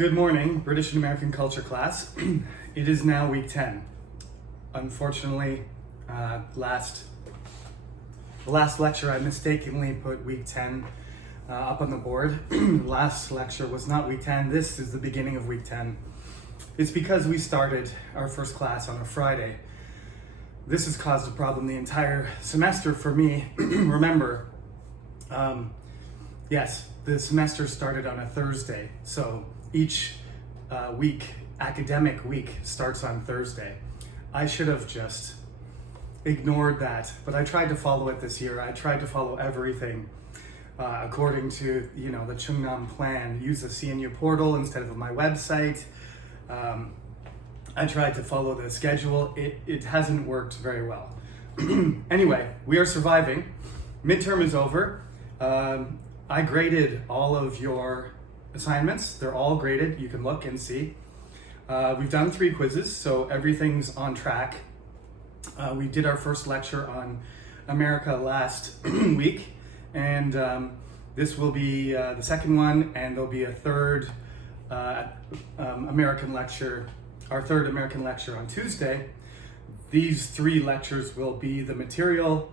Good morning, British and American culture class. It is now week 10. Unfortunately, the last lecture I mistakenly put week 10 up on the board. Last lecture was not week 10. This is the beginning of week 10. It's because we started our first class on a Friday. This has caused a problem the entire semester for me. Remember, yes, the semester started on a Thursday, so each academic week starts on Thursday. I should have just ignored that, but I tried to follow it this year. I tried to follow everything according to the Chungnam plan. Use the CNU portal instead of my website. I tried to follow the schedule. It hasn't worked very well. Anyway, we are surviving. Midterm is over. I graded all of your assignments. They're all graded. You can look and see. We've done 3 quizzes, so everything's on track. We did our first lecture on America last week, and this will be the second one, and there'll be a third American lecture, our third American lecture on Tuesday. These 3 lectures will be the material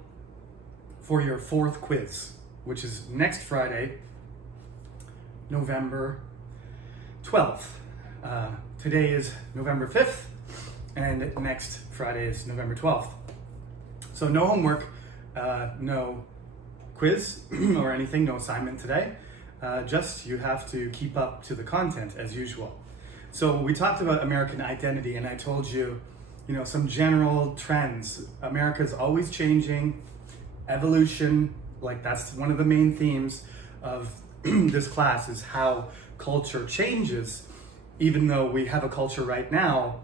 for your 4th quiz, which is next Friday, November 12th. Today is November 5th, and next Friday is November 12th. So no homework, no quiz or anything, no assignment today. Just you have to keep up to the content as usual. So we talked about American identity, and I told you, some general trends. America's always changing, evolution, like that's one of the main themes of this class, is how culture changes. Even though we have a culture right now,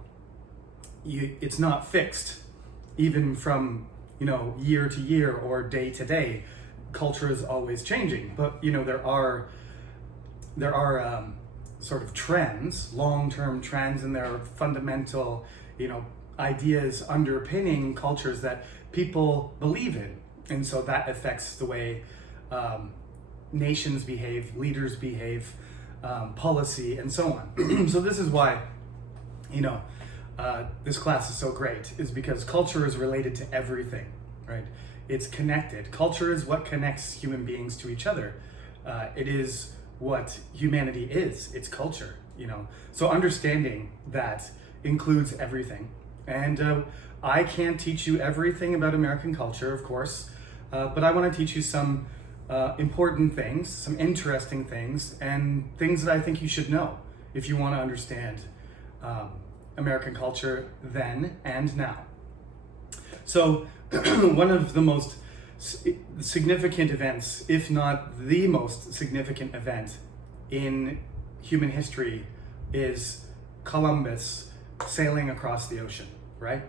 it's not fixed. Even from year to year or day to day, culture is always changing. But there are sort of trends, long-term trends, and there are fundamental ideas underpinning cultures that people believe in, and so that affects the way nations behave, leaders behave, policy, and so on. So this is why this class is so great, is because culture is related to everything, right? It's connected. Culture is what connects human beings to each other. It is what humanity is. It's culture, So understanding that includes everything. And I can't teach you everything about American culture, of course, but I want to teach you some important things, some interesting things, and things that I think you should know if you want to understand American culture then and now. So one of the most significant events, if not the most significant event in human history, is Columbus sailing across the ocean, right?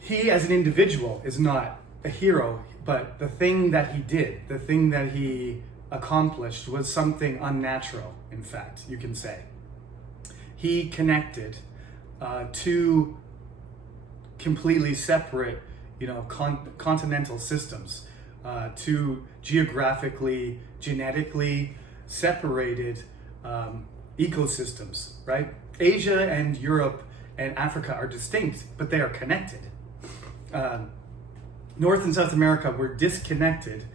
He as an individual is not a hero, but the thing that he did, the thing that he accomplished, was something unnatural, in fact, you can say. He connected 2 completely separate, continental systems, 2 geographically, genetically separated ecosystems, right? Asia and Europe and Africa are distinct, but they are connected. North and South America were disconnected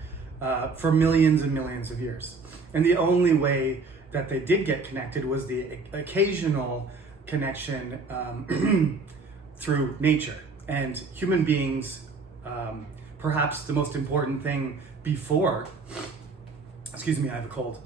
for millions and millions of years. And the only way that they did get connected was the occasional connection through nature. And human beings, perhaps the most important thing before, excuse me, I have a cold.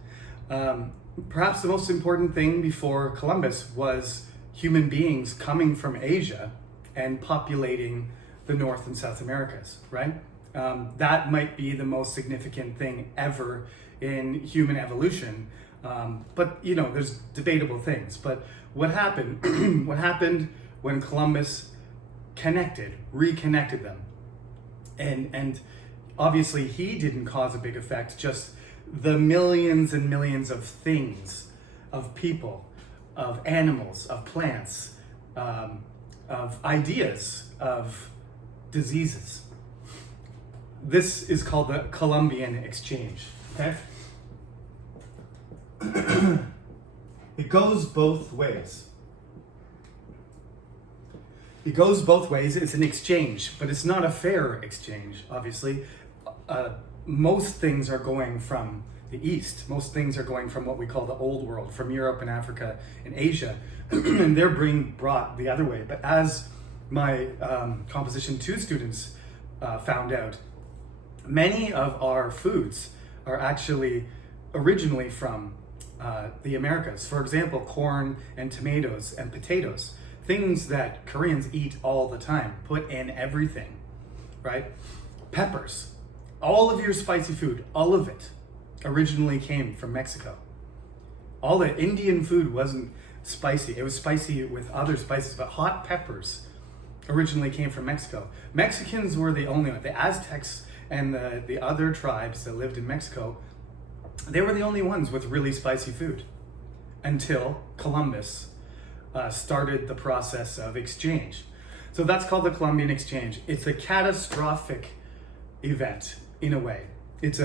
Perhaps the most important thing before Columbus was human beings coming from Asia and populating the North and South Americas, right? That might be the most significant thing ever in human evolution. But there's debatable things. But what happened? What happened when Columbus reconnected them? And obviously he didn't cause a big effect, just the millions and millions of things, of people, of animals, of plants, of ideas, of diseases. This is called the Colombian Exchange, okay? It goes both ways. It goes both ways. It's an exchange, but it's not a fair exchange, obviously. Most things are going from the East. Most things are going from what we call the old world, from Europe and Africa and Asia, and they're being brought the other way. But as my Composition 2 students found out, many of our foods are actually originally from the Americas. For example, corn and tomatoes and potatoes, things that Koreans eat all the time, put in everything, right? Peppers, all of your spicy food, all of it originally came from Mexico. All the Indian food wasn't spicy. It was spicy with other spices, but hot peppers originally came from Mexico. Mexicans were the only one. The Aztecs and the other tribes that lived in Mexico, they were the only ones with really spicy food until Columbus started the process of exchange. So that's called the Colombian Exchange. It's a catastrophic event in a way. It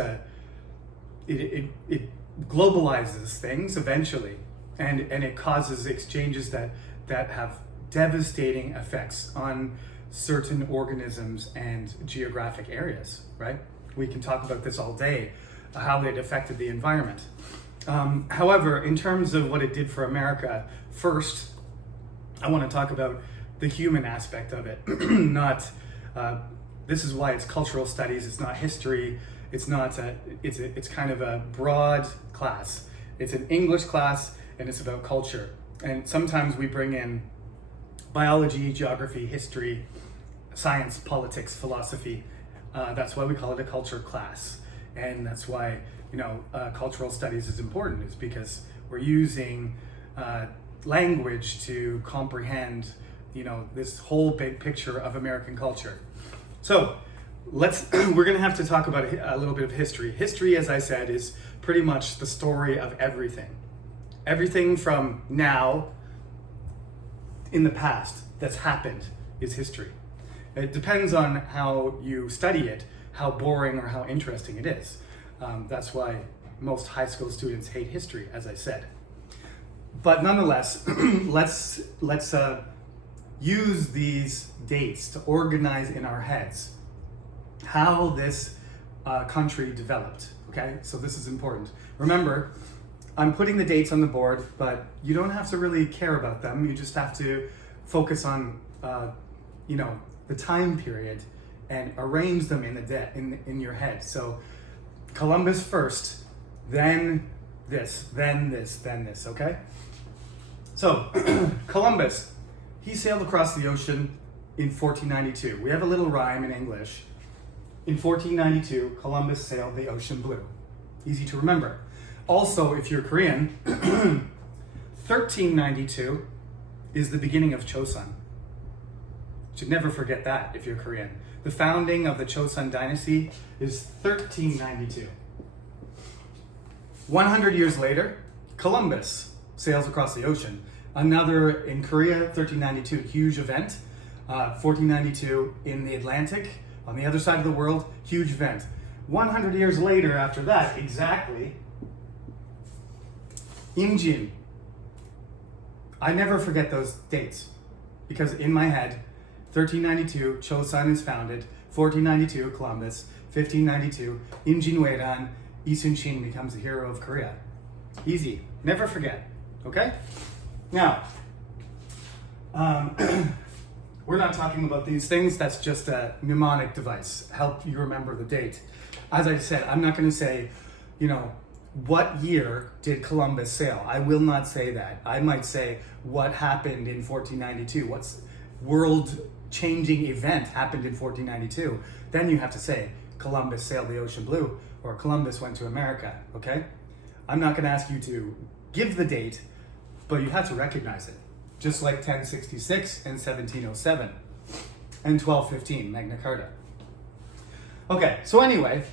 globalizes things eventually, and it causes exchanges that have devastating effects on certain organisms and geographic areas, right? We can talk about this all day, how it affected the environment. However, in terms of what it did for America, first, I want to talk about the human aspect of it. This is why it's cultural studies, it's not history, it's kind of a broad class. It's an English class, and it's about culture. And sometimes we bring in biology, geography, history, science, politics, philosophy. That's why we call it a culture class. And that's why, cultural studies is important, is because we're using language to comprehend, this whole big picture of American culture. So we're gonna have to talk about a little bit of history. History, as I said, is pretty much the story of everything. Everything from now in the past that's happened is history. It depends on how you study it, how boring or how interesting it is. That's why most high school students hate history, as I said. But nonetheless, let's use these dates to organize in our heads how this country developed, okay? So this is important. Remember, I'm putting the dates on the board, but you don't have to really care about them. You just have to focus on, the time period and arrange them in your head. So Columbus first, then this, then this, then this, okay? So Columbus, he sailed across the ocean in 1492. We have a little rhyme in English. In 1492, Columbus sailed the ocean blue. Easy to remember. Also, if you're Korean, 1392 is the beginning of Chosun. Should never forget that if you're Korean. The founding of the Chosun dynasty is 1392. 100 years later, Columbus sails across the ocean. Another, in Korea, 1392, huge event. 1492 in the Atlantic, on the other side of the world, huge event. 100 years later after that, exactly, Imjin. I never forget those dates because in my head, 1392, Chosun is founded, 1492, Columbus, 1592, Imjin Weran, Lee Sun-shin becomes the hero of Korea. Easy, never forget, okay? Now, we're not talking about these things, that's just a mnemonic device, help you remember the date. As I said, I'm not gonna say, what year did Columbus sail? I will not say that. I might say what happened in 1492, what's world-changing event happened in 1492. Then you have to say Columbus sailed the ocean blue or Columbus went to America, okay? I'm not gonna ask you to give the date, but you have to recognize it. Just like 1066 and 1707 and 1215, Magna Carta. Okay, so anyway,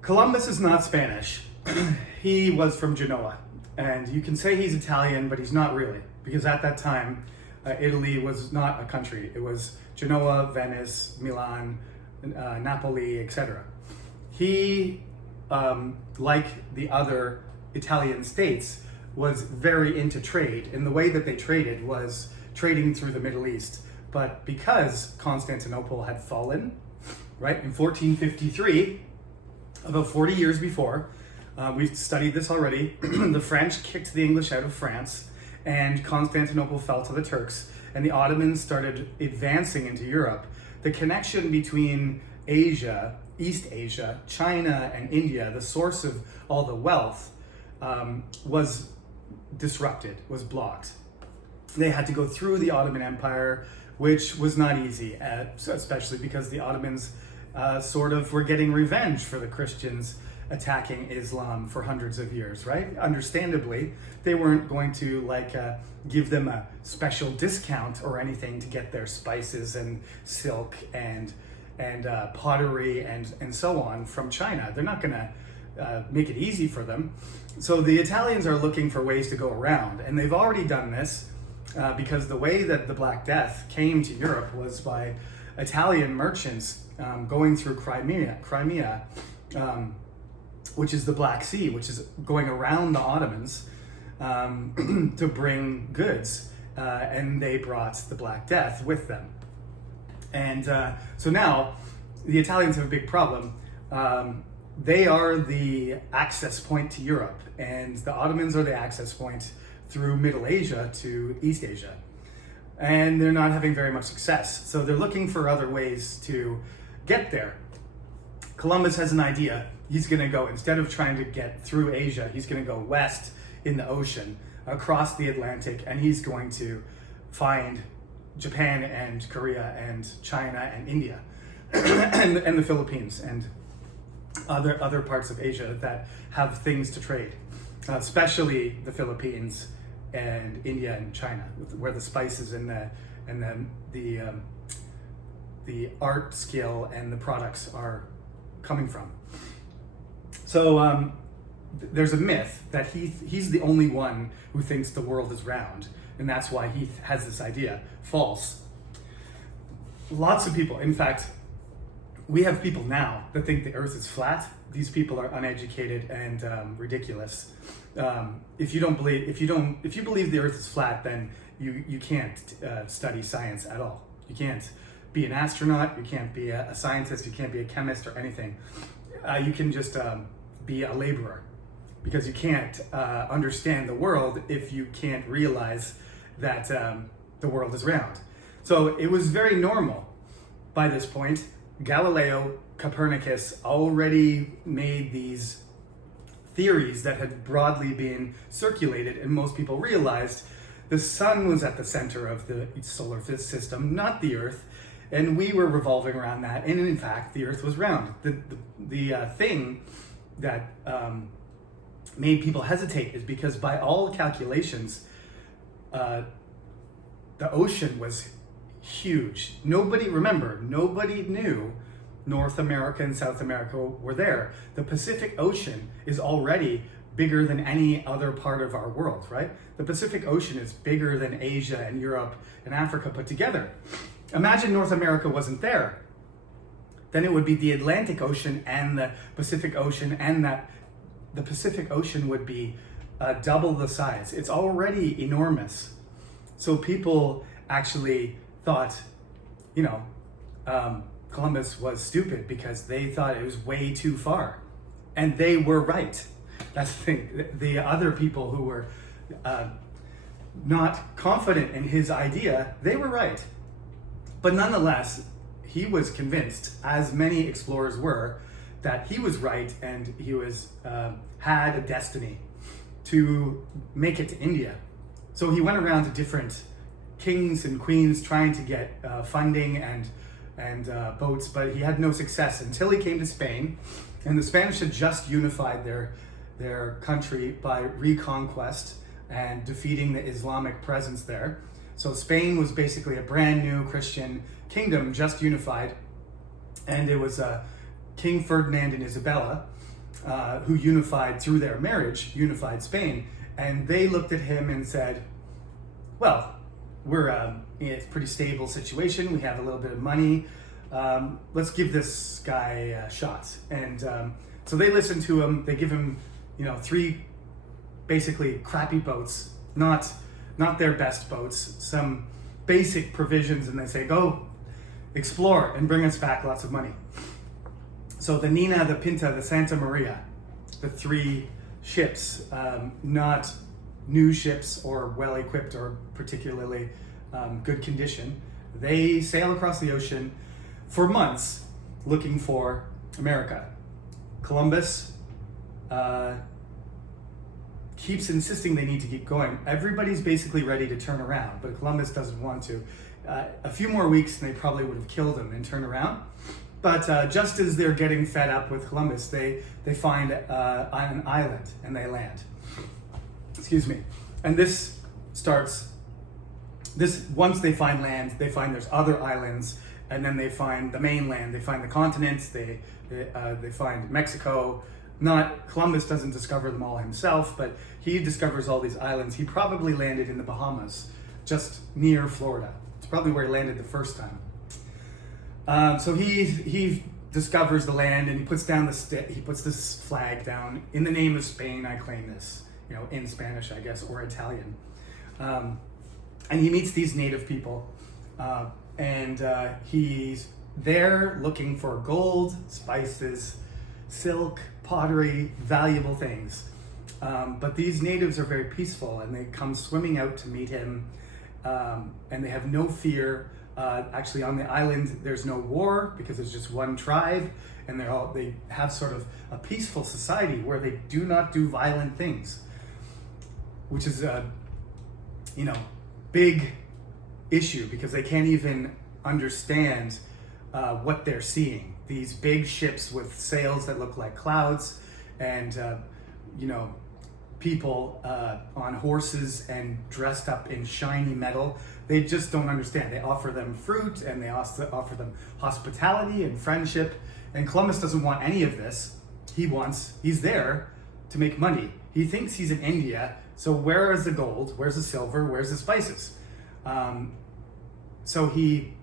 Columbus is not Spanish. He was from Genoa, and you can say he's Italian, but he's not really, because at that time, Italy was not a country. It was Genoa, Venice, Milan, Napoli, etc. He, like the other Italian states, was very into trade, and the way that they traded was trading through the Middle East. But because Constantinople had fallen, right, in 1453, about 40 years before, we've studied this already, the French kicked the English out of France, and Constantinople fell to the Turks, and the Ottomans started advancing into Europe. The connection between Asia, East Asia, China, and India, the source of all the wealth, was disrupted, was blocked. They had to go through the Ottoman Empire, which was not easy, especially because the Ottomans sort of were getting revenge for the Christians attacking Islam for hundreds of years, right? Understandably, they weren't going to give them a special discount or anything to get their spices and silk and pottery and so on from China. They're not going to make it easy for them. So the Italians are looking for ways to go around, and they've already done this because the way that the Black Death came to Europe was by Italian merchants going through Crimea, which is the Black Sea, which is going around the Ottomans to bring goods, and they brought the Black Death with them. And so now the Italians have a big problem. They are the access point to Europe, and the Ottomans are the access point through Middle Asia to East Asia. And they're not having very much success. So they're looking for other ways to get there. Columbus has an idea. He's going to go, instead of trying to get through Asia, he's going to go west in the ocean, across the Atlantic, and he's going to find Japan and Korea and China and India and the Philippines and other parts of Asia that have things to trade, especially the Philippines and India and China, where the spices and the art skill and the products are coming from. So there's a myth that he's the only one who thinks the world is round, and that's why he has this idea. False. Lots of people, in fact, we have people now that think the earth is flat. These people are uneducated and ridiculous. If you believe the earth is flat, then you can't study science at all. You can't be an astronaut, you can't be a scientist, you can't be a chemist or anything. You can just be a laborer, because you can't understand the world if you can't realize that the world is round. So it was very normal by this point. Galileo, Copernicus already made these theories that had broadly been circulated, and most people realized the sun was at the center of the solar system, not the earth, and we were revolving around that, and in fact the earth was round. The thing that made people hesitate is because by all calculations the ocean was huge. Nobody knew North America and South America were there. The Pacific Ocean is already bigger than any other part of our world, right? The Pacific Ocean is bigger than Asia and Europe and Africa put together. Imagine North America wasn't there. Then it would be the Atlantic Ocean and the Pacific Ocean, and that the Pacific Ocean would be double the size. It's already enormous. So people actually thought, Columbus was stupid because they thought it was way too far. And they were right. That's the thing. The other people who were not confident in his idea, they were right. But nonetheless, he was convinced, as many explorers were, that he was right, and he had a destiny to make it to India. So he went around to different kings and queens trying to get funding and boats, but he had no success until he came to Spain. And the Spanish had just unified their country by reconquest and defeating the Islamic presence there. So Spain was basically a brand new Christian kingdom, just unified, and it was King Ferdinand and Isabella who unified through their marriage, unified Spain, and they looked at him and said, well, we're in a pretty stable situation, we have a little bit of money, let's give this guy a shot. And so they listen to him, they give him 3 basically crappy boats, not their best boats, some basic provisions, and they say, go explore and bring us back lots of money. So the Nina, the Pinta, the Santa Maria, the three ships, not new ships or well-equipped or particularly good condition, they sail across the ocean for months looking for America. Columbus keeps insisting they need to keep going. Everybody's basically ready to turn around, but Columbus doesn't want to. A few more weeks and they probably would have killed him and turned around. But just as they're getting fed up with Columbus, they find an island and they land. Excuse me. And once they find land, they find there's other islands, and then they find the mainland, they find the continents, they find Mexico. Columbus doesn't discover them all himself, but he discovers all these islands. He probably landed in the Bahamas, just near Florida. It's probably where he landed the first time. So he discovers the land, and he puts down he puts this flag down in the name of Spain. I claim this, in Spanish, I guess, or Italian. And he meets these native people, and he's there looking for gold, spices, silk, pottery, valuable things. But these natives are very peaceful, and they come swimming out to meet him, and they have no fear. Actually, on the island, there's no war because there's just one tribe, and they have sort of a peaceful society where they do not do violent things, which is a big issue because they can't even understand what they're seeing. These big ships with sails that look like clouds, and people on horses and dressed up in shiny metal. They just don't understand. They offer them fruit, and they also offer them hospitality and friendship. And Columbus doesn't want any of this. He's there to make money. He thinks he's in India, so where is the gold? Where's the silver? Where's the spices? So he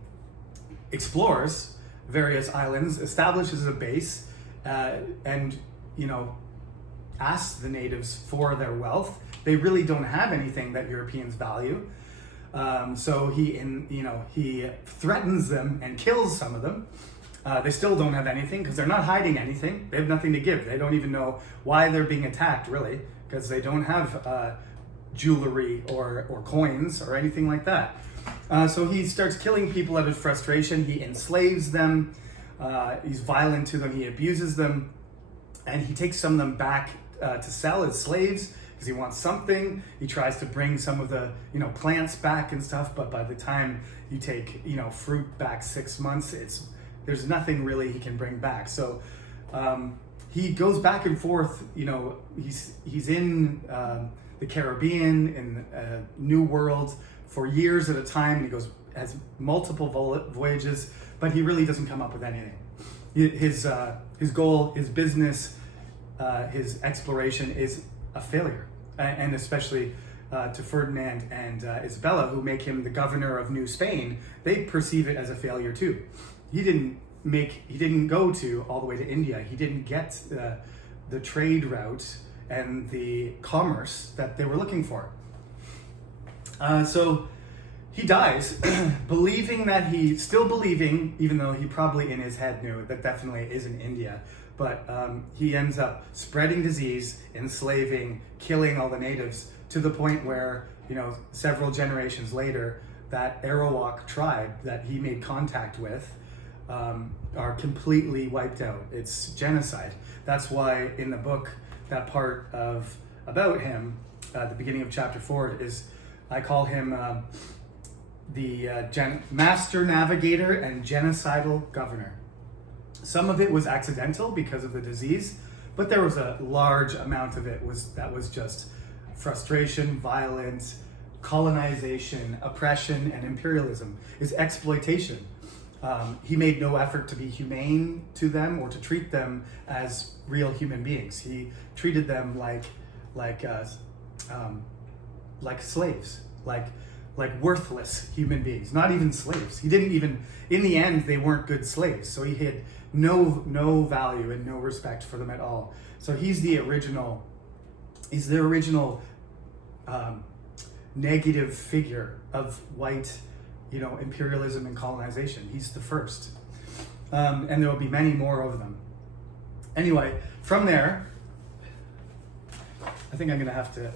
explores various islands, establishes a base, and asks the natives for their wealth. They really don't have anything that Europeans value. So he threatens them and kills some of them. They still don't have anything because they're not hiding anything. They have nothing to give. They don't even know why they're being attacked, really, because they don't have jewelry or coins or anything like that. So he starts killing people out of frustration. He enslaves them. He's violent to them. He abuses them. And he takes some of them back to sell as slaves because he wants something. He tries to bring some of the plants back and stuff, but by the time you take fruit back 6 months, there's nothing really he can bring back. So he goes back and forth. He's in the Caribbean, in New World for years at a time. And he has multiple voyages, but he really doesn't come up with anything. His goal, his business, his exploration is a failure, and especially to Ferdinand and Isabella, who make him the governor of New Spain. They perceive it as a failure too. He didn't go all the way to India. He didn't get the trade route and the commerce that they were looking for. So he dies, believing, even though he probably in his head knew that definitely isn't India, but he ends up spreading disease, enslaving, killing all the natives, to the point where, several generations later, that Arawak tribe that he made contact with are completely wiped out. It's genocide. That's why in the book, that part about him, at the beginning of chapter 4, I call him the master navigator and genocidal governor. Some of it was accidental because of the disease, but there was a large amount of it that was just frustration, violence, colonization, oppression, and imperialism. Is exploitation. He made no effort to be humane to them or to treat them as real human beings. He treated them like slaves, like worthless human beings, not even slaves. He didn't even, in the end, they weren't good slaves. So he had no value and no respect for them at all. So he's the original, He's the original negative figure of white, imperialism and colonization. He's the first. And there will be many more of them. Anyway, from there, I think I'm going to have to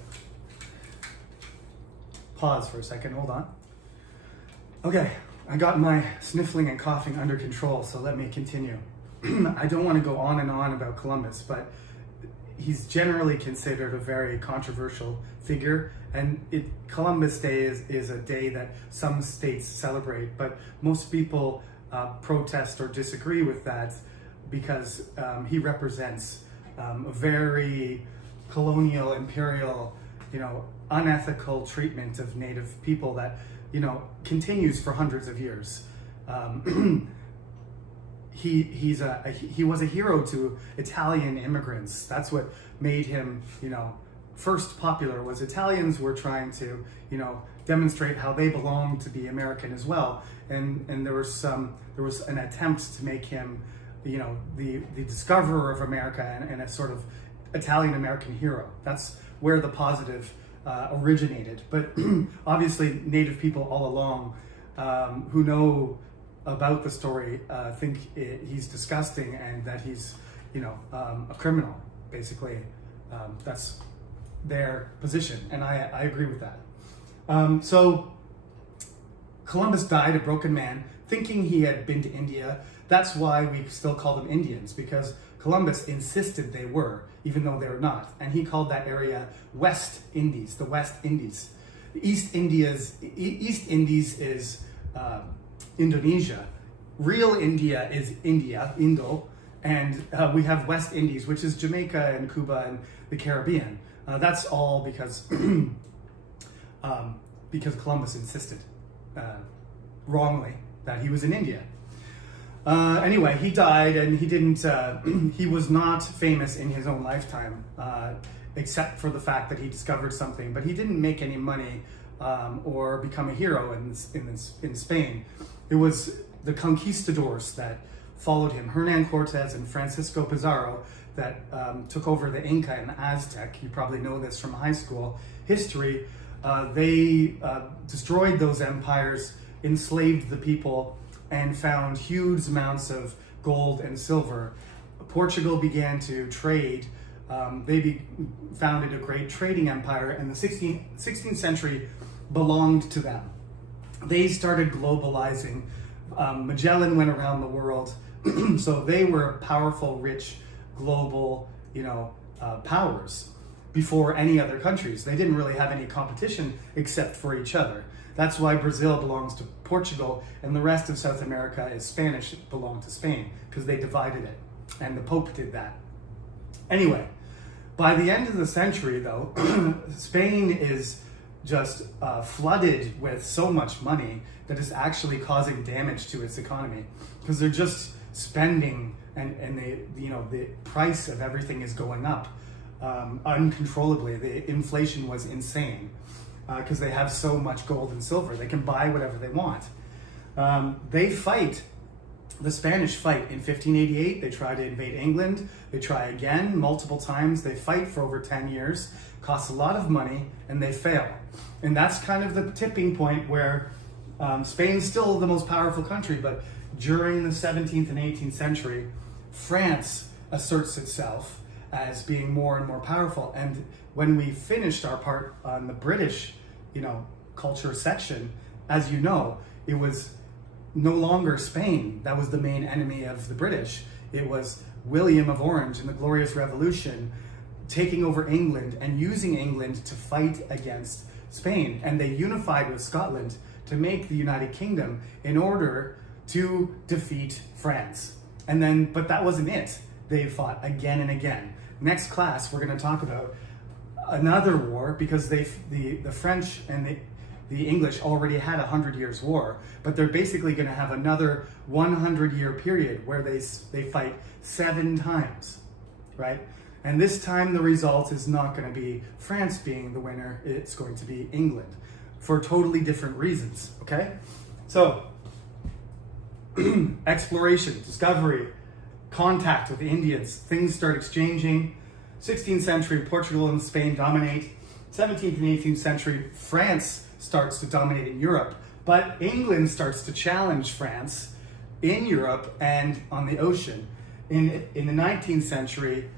pause for a second. Hold on. Okay, I got my sniffling and coughing under control, so let me continue. I don't want to go on and on about Columbus, but he's generally considered a very controversial figure, and Columbus Day is a day that some states celebrate, but most people protest or disagree with that because he represents a very colonial, imperial, unethical treatment of Native people that, continues for hundreds of years. He was a hero to Italian immigrants. That's what made him, first popular. Was Italians were trying to, demonstrate how they belonged to be American as well. And there was an attempt to make him, the discoverer of America and a sort of Italian American hero. That's where the positive originated. But obviously, Native people all along who know about the story think he's disgusting and that he's, a criminal. Basically, that's their position, and I agree with that. So Columbus died a broken man, thinking he had been to India. That's why we still call them Indians, because Columbus insisted they were, even though they're not. And he called that area West Indies, the West Indies. East Indies is Indonesia. Real India is India, Indo, and we have West Indies, which is Jamaica and Cuba and the Caribbean. That's all because Columbus insisted wrongly that he was in India. Anyway, he died, and he didn't. He was not famous in his own lifetime, except for the fact that he discovered something. But he didn't make any money or become a hero in Spain. It was the conquistadors that followed him, Hernan Cortez and Francisco Pizarro, that took over the Inca and the Aztec. You probably know this from high school history. They destroyed those empires, enslaved the people, and found huge amounts of gold and silver. Portugal began to trade. They founded a great trading empire, and the 16th century belonged to them. They started globalizing. Magellan went around the world, so they were powerful, rich, global, powers before any other countries. They didn't really have any competition except for each other. That's why Brazil belongs to Portugal, and the rest of South America is Spanish, it belonged to Spain, because they divided it, and the Pope did that. Anyway, by the end of the century, though, Spain is just flooded with so much money that is actually causing damage to its economy, because they're just spending, and the price of everything is going up uncontrollably. The inflation was insane because they have so much gold and silver. They can buy whatever they want. The Spanish fight in 1588. They try to invade England. They try again multiple times. They fight for over 10 years, costs a lot of money, and they fail. And that's kind of the tipping point where Spain's still the most powerful country, but during the 17th and 18th century, France asserts itself as being more and more powerful. And when we finished our part on the British, culture section, as you know, it was no longer Spain that was the main enemy of the British. It was William of Orange and the Glorious Revolution taking over England and using England to fight against Spain. And they unified with Scotland to make the United Kingdom in order to defeat France. But that wasn't it. They fought again and again. Next class, we're going to talk about another war, because the French and the English already had 100 years war, but they're basically going to have another 100-year period where they fight 7 times, right? And this time the result is not going to be France being the winner, it's going to be England, for totally different reasons, okay? So, exploration, discovery, contact with the Indians, things start exchanging. 16th century, Portugal and Spain dominate. 17th and 18th century, France starts to dominate in Europe, but England starts to challenge France in Europe and on the ocean. In the 19th century,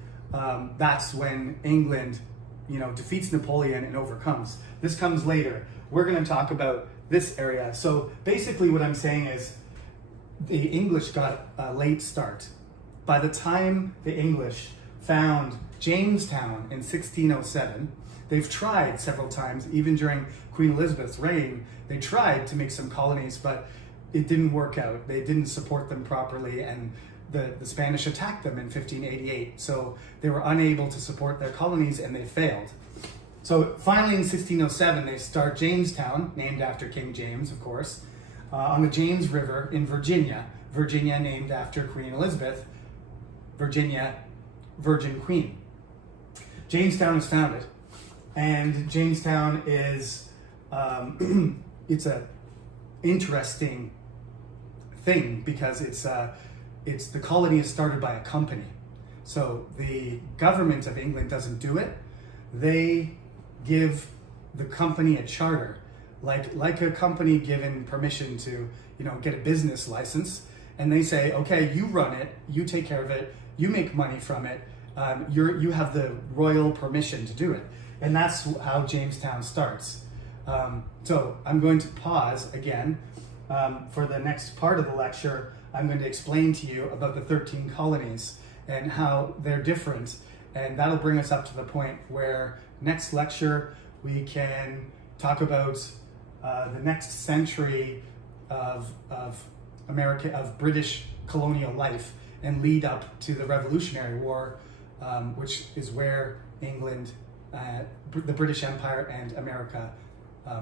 that's when England, defeats Napoleon and overcomes. This comes later. We're going to talk about this area. So basically what I'm saying is the English got a late start. By the time the English found Jamestown in 1607, they've tried several times, even during Queen Elizabeth's reign, they tried to make some colonies, but it didn't work out. They didn't support them properly, and the Spanish attacked them in 1588. So they were unable to support their colonies, and they failed. So finally in 1607, they start Jamestown, named after King James, of course, on the James River in Virginia. Virginia named after Queen Elizabeth. Virginia, Virgin Queen. Jamestown is founded. And Jamestown is, it's a interesting thing because it's the colony is started by a company. So the government of England doesn't do it. They give the company a charter, like a company given permission to, get a business license, and they say, okay, you run it, you take care of it, you make money from it, you have the royal permission to do it. And that's how Jamestown starts. So I'm going to pause again. For the next part of the lecture, I'm going to explain to you about the 13 colonies and how they're different. And that'll bring us up to the point where next lecture we can talk about the next century of British colonial life and lead up to the Revolutionary War, which is where England, the British Empire and America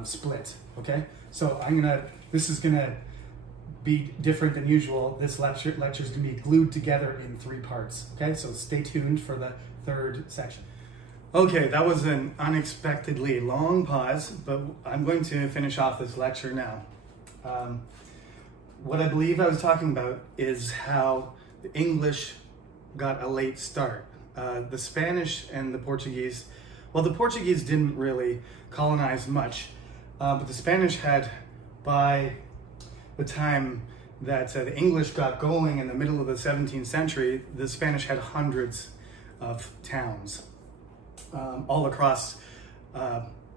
split. Okay, so this is gonna be different than usual. This lecture is gonna be glued together in 3 parts. Okay, so stay tuned for the 3rd section. Okay, that was an unexpectedly long pause, but I'm going to finish off this lecture now. What I believe I was talking about is how the English got a late start. The Spanish and the Portuguese, well, the Portuguese didn't really colonize much, but the Spanish had, by the time that the English got going in the middle of the 17th century, the Spanish had hundreds of towns all across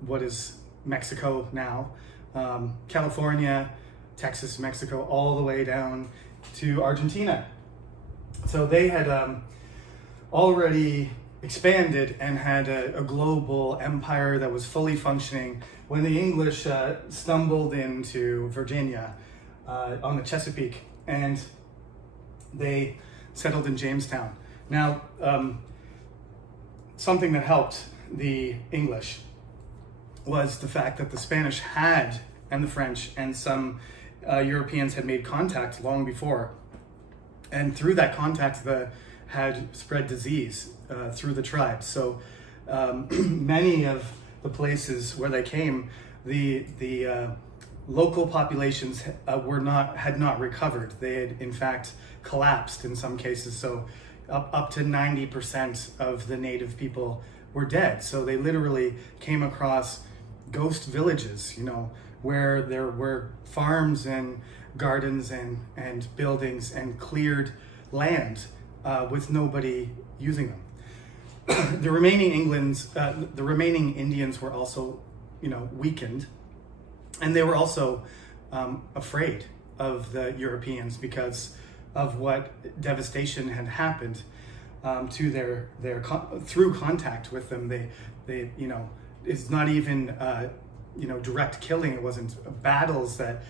what is Mexico now, California, Texas, Mexico, all the way down to Argentina. So they had already expanded and had a global empire that was fully functioning when the English stumbled into Virginia on the Chesapeake, and they settled in Jamestown. Now, something that helped the English was the fact that the Spanish had, and the French and some Europeans had made contact long before, and through that contact had spread disease through the tribes. So many of the places where they came, the local populations had not recovered. They had in fact collapsed in some cases. So up to 90% of the native people were dead. So they literally came across ghost villages, where there were farms and gardens and buildings and cleared land with nobody using them. The remaining Indians were also, weakened, and they were also afraid of the Europeans because of what devastation had happened to their through contact with them. They it's not even direct killing. It wasn't battles that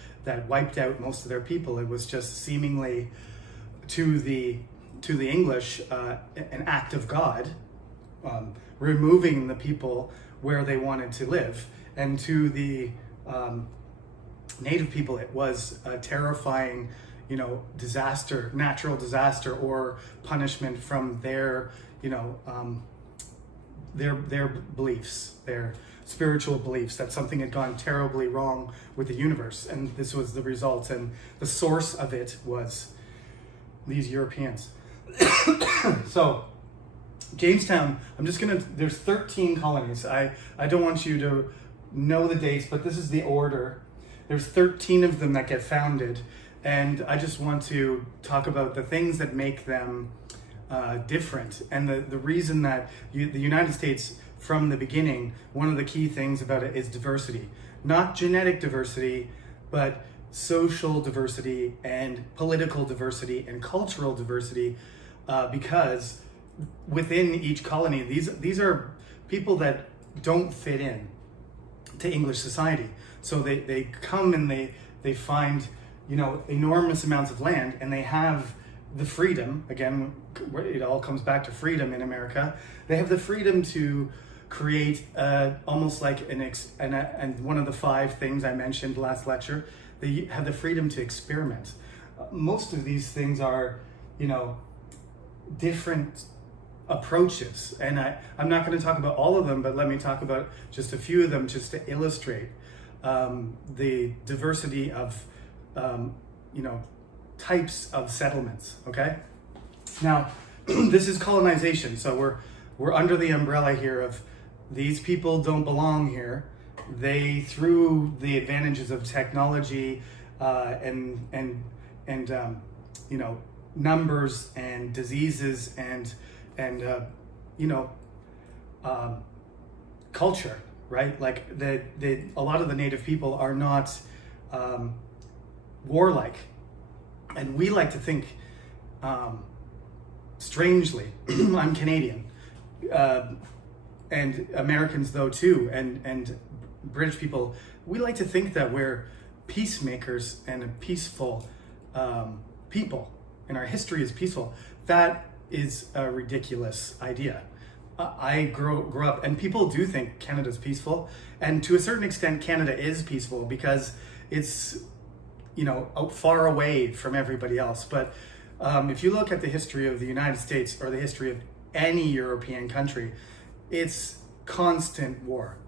wiped out most of their people. It was just seemingly to the English an act of God, removing the people where they wanted to live, and to the native people it was a terrifying disaster, natural disaster, or punishment from their beliefs, their spiritual beliefs, that something had gone terribly wrong with the universe, and this was the result, and the source of it was these Europeans. So Jamestown, there's 13 colonies. I don't want you to know the dates, but this is the order. There's 13 of them that get founded. And I just want to talk about the things that make them different. And the reason that the United States, from the beginning, one of the key things about it is diversity. Not genetic diversity, but social diversity and political diversity and cultural diversity, because within each colony, these are people that don't fit in to English society. So they come and they find, enormous amounts of land, and they have the freedom. Again, it all comes back to freedom in America. They have the freedom to create almost like and one of the 5 things I mentioned last lecture. They have the freedom to experiment. Most of these things are, different approaches, and I'm not going to talk about all of them, but let me talk about just a few of them just to illustrate the diversity of types of settlements. Okay, now this is colonization, so we're under the umbrella here of these people don't belong here. They, through the advantages of technology and numbers and diseases and culture, right? Like a lot of the native people are not warlike, and we like to think strangely. I'm Canadian, and Americans though too, and British people, we like to think that we're peacemakers and a peaceful people, and our history is peaceful. That is a ridiculous idea. I grew up, and people do think Canada's peaceful, and to a certain extent Canada is peaceful because it's out far away from everybody else. But if you look at the history of the United States or the history of any European country, it's constant war.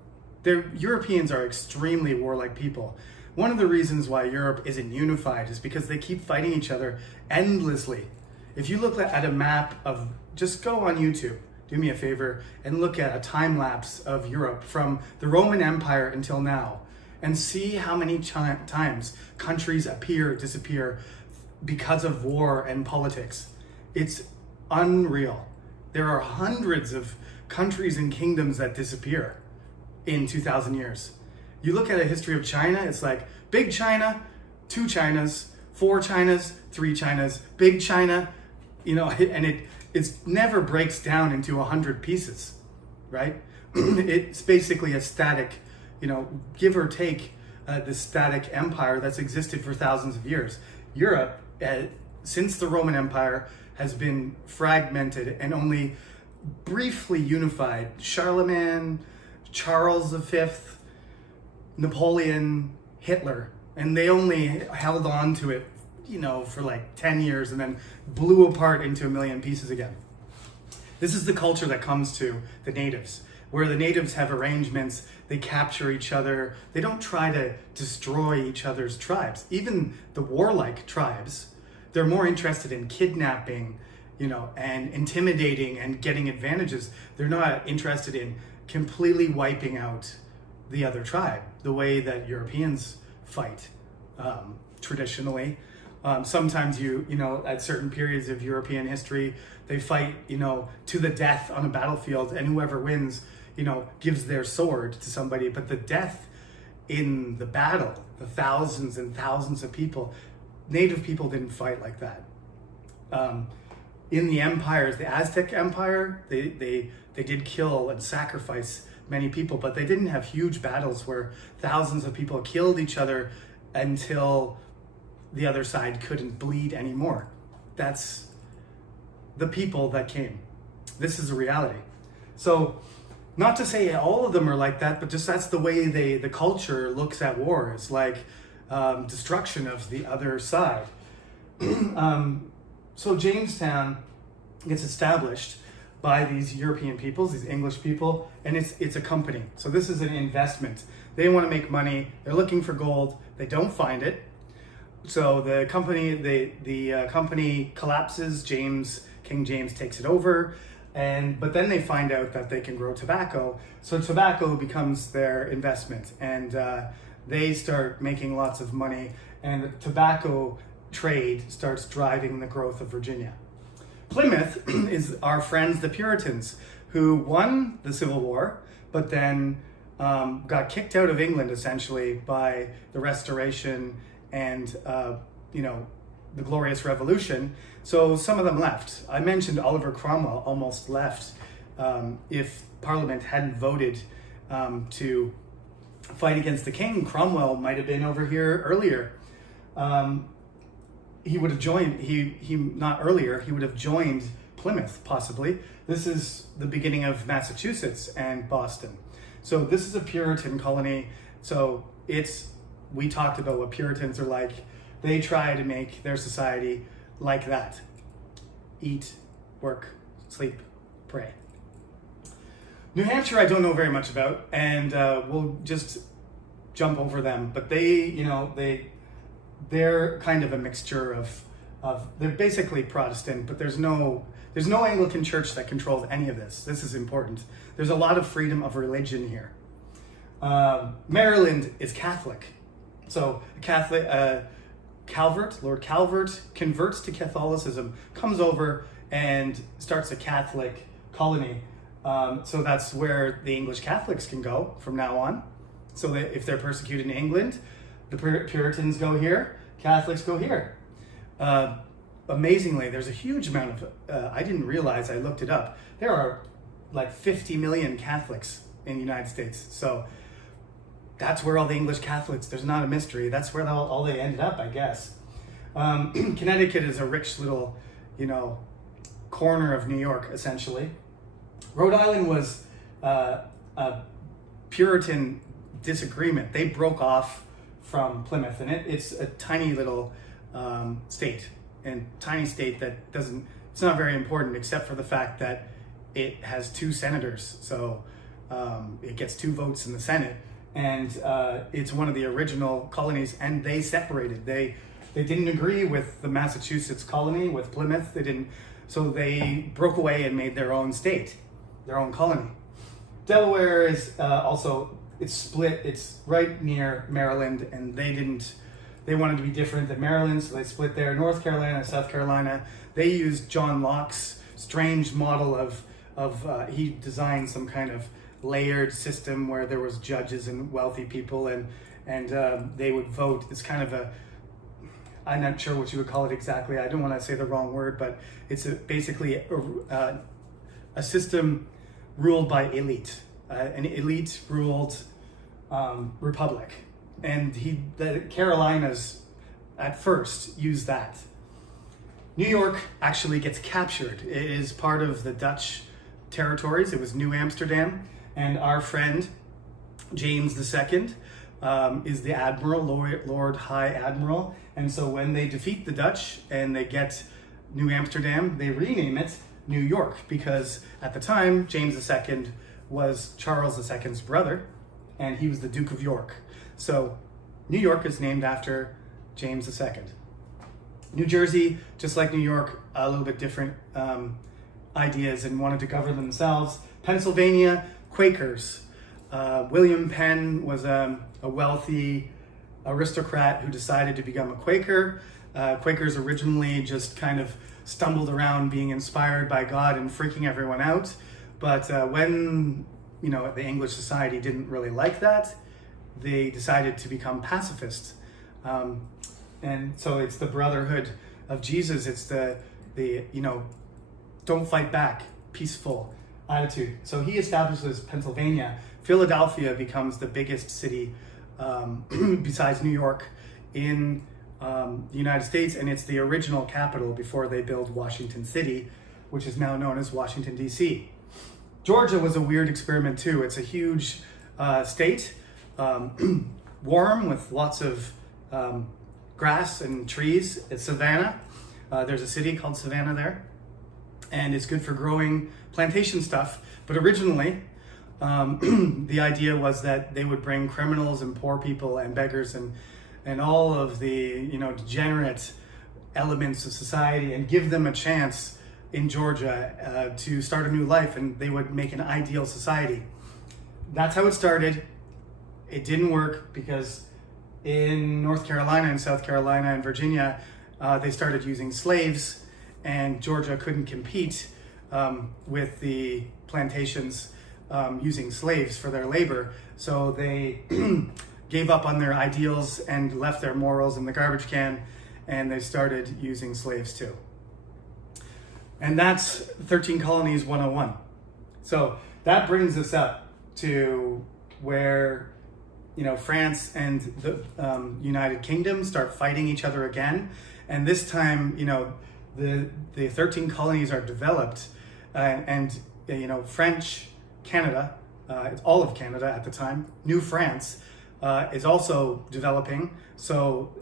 Europeans are extremely warlike people. One of the reasons why Europe isn't unified is because they keep fighting each other endlessly. If you look at a map of, just go on YouTube, do me a favor, and look at a time lapse of Europe from the Roman Empire until now, and see how many times countries appear, disappear because of war and politics. It's unreal. There are hundreds of countries and kingdoms that disappear in 2,000 years. You look at a history of China, it's like big China, 2 Chinas, 4 Chinas, 3 Chinas, big China, and it never breaks down into 100 pieces, right? It's basically a static, give or take, the static empire that's existed for thousands of years. Europe, since the Roman Empire, has been fragmented and only briefly unified. Charlemagne, Charles V, Napoleon, Hitler, and they only held on to it, for like 10 years and then blew apart into a million pieces again. This is the culture that comes to the natives, where the natives have arrangements, they capture each other, they don't try to destroy each other's tribes. Even the warlike tribes, they're more interested in kidnapping, and intimidating and getting advantages. They're not interested in completely wiping out the other tribe, the way that Europeans fight traditionally. Sometimes at certain periods of European history, they fight, to the death on a battlefield, and whoever wins, gives their sword to somebody. But the death in the battle, the thousands and thousands of people, native people didn't fight like that. In the empires, the Aztec Empire, they did kill and sacrifice many people, but they didn't have huge battles where thousands of people killed each other until the other side couldn't bleed anymore. That's the people that came. This is a reality. So, not to say all of them are like that, but just that's the way the culture looks at war. It's like destruction of the other side. So Jamestown gets established by these European peoples, these English people, and it's a company. So this is an investment. They want to make money. They're looking for gold. They don't find it. So the company collapses. King James takes it over. But then they find out that they can grow tobacco, so tobacco becomes their investment, and they start making lots of money, and the tobacco trade starts driving the growth of Virginia. Plymouth is our friends, the Puritans, who won the Civil War, but then got kicked out of England essentially by the Restoration and the Glorious Revolution. So some of them left. I mentioned Oliver Cromwell almost left if Parliament hadn't voted to fight against the king. Cromwell might have been over here earlier. He would have joined, not earlier, he would have joined Plymouth, possibly. This is the beginning of Massachusetts and Boston. So this is a Puritan colony. So we talked about what Puritans are like. They try to make their society like that. Eat, work, sleep, pray. New Hampshire I don't know very much about, and we'll just jump over them. But they're kind of a mixture of they're basically Protestant, but there's no Anglican church that controls any of this. This is important. There's a lot of freedom of religion here. Maryland is Catholic. So Lord Calvert converts to Catholicism, comes over and starts a Catholic colony. So that's where the English Catholics can go from now on. So that if they're persecuted in England, the Puritans go here, Catholics go here. Amazingly, there's a huge amount of, I didn't realize, I looked it up. There are like 50 million Catholics in the United States. So that's where all the English Catholics, there's not a mystery. That's where all they ended up, I guess. Connecticut is a rich little, corner of New York, essentially. Rhode Island was a Puritan disagreement. They broke off from Plymouth, and it's a tiny little state, and tiny state that it's not very important except for the fact that it has 2 senators. So it gets 2 votes in the Senate. And it's one of the original colonies, and they separated. They didn't agree with the Massachusetts colony, with Plymouth. So they broke away and made their own state, their own colony. Delaware is it's split. It's right near Maryland, and they wanted to be different than Maryland, so they split there. North Carolina, South Carolina, they used John Locke's strange model of he designed some kind of layered system where there was judges and wealthy people, and they would vote. It's kind of I'm not sure what you would call it exactly. I don't want to say the wrong word, but it's basically a system ruled by elite, an elite ruled republic, and the Carolinas at first used that. New York actually gets captured. It is part of the Dutch territories. It was New Amsterdam. And our friend, James II, is the admiral, Lord High Admiral. And so when they defeat the Dutch and they get New Amsterdam, they rename it New York, because at the time, James II was Charles II's brother, and he was the Duke of York. So New York is named after James II. New Jersey, just like New York, a little bit different ideas and wanted to govern themselves. Pennsylvania, Quakers. William Penn was a wealthy aristocrat who decided to become a Quaker. Quakers originally just kind of stumbled around being inspired by God and freaking everyone out. But when the English society didn't really like that, they decided to become pacifists. And so it's the brotherhood of Jesus. It's the don't fight back, peaceful attitude. So he establishes Pennsylvania. Philadelphia becomes the biggest city besides New York in the United States, and it's the original capital before they built Washington City, which is now known as Washington, D.C. Georgia was a weird experiment too. It's a huge state, warm with lots of grass and trees. It's Savannah. There's a city called Savannah there, and it's good for growing plantation stuff. But originally, the idea was that they would bring criminals and poor people and beggars and all of the degenerate elements of society and give them a chance in Georgia to start a new life, and they would make an ideal society. That's how it started. It didn't work because in North Carolina and South Carolina and Virginia, they started using slaves, and Georgia couldn't compete with the plantations using slaves for their labor. So they gave up on their ideals and left their morals in the garbage can, and they started using slaves too. And that's 13 Colonies 101. So that brings us up to where France and the United Kingdom start fighting each other again. And this time, the 13 colonies are developed, and French Canada, it's all of Canada at the time, New France, is also developing. So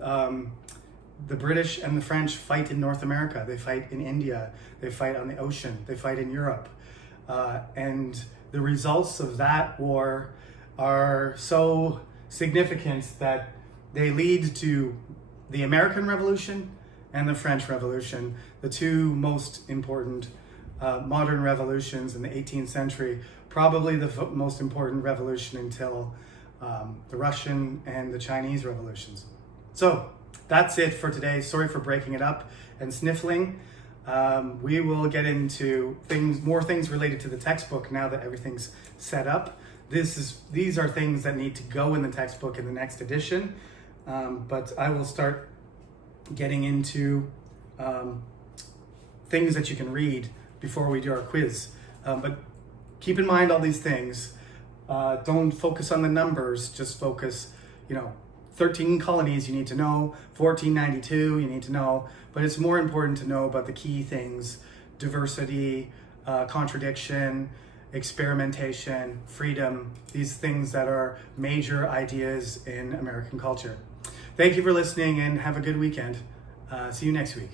the British and the French fight in North America, they fight in India, they fight on the ocean, they fight in Europe. And the results of that war are so significant that they lead to the American Revolution and the French Revolution, the two most important modern revolutions in the 18th century, probably the most important revolution until the Russian and the Chinese revolutions. So that's it for today. Sorry for breaking it up and sniffling. We will get into more things related to the textbook now that everything's set up. These are things that need to go in the textbook in the next edition, but I will start getting into things that you can read before we do our quiz. But keep in mind all these things. Don't focus on the numbers, just focus, 13 colonies you need to know, 1492 you need to know, but it's more important to know about the key things: diversity, contradiction, experimentation, freedom, these things that are major ideas in American culture. Thank you for listening and have a good weekend. See you next week.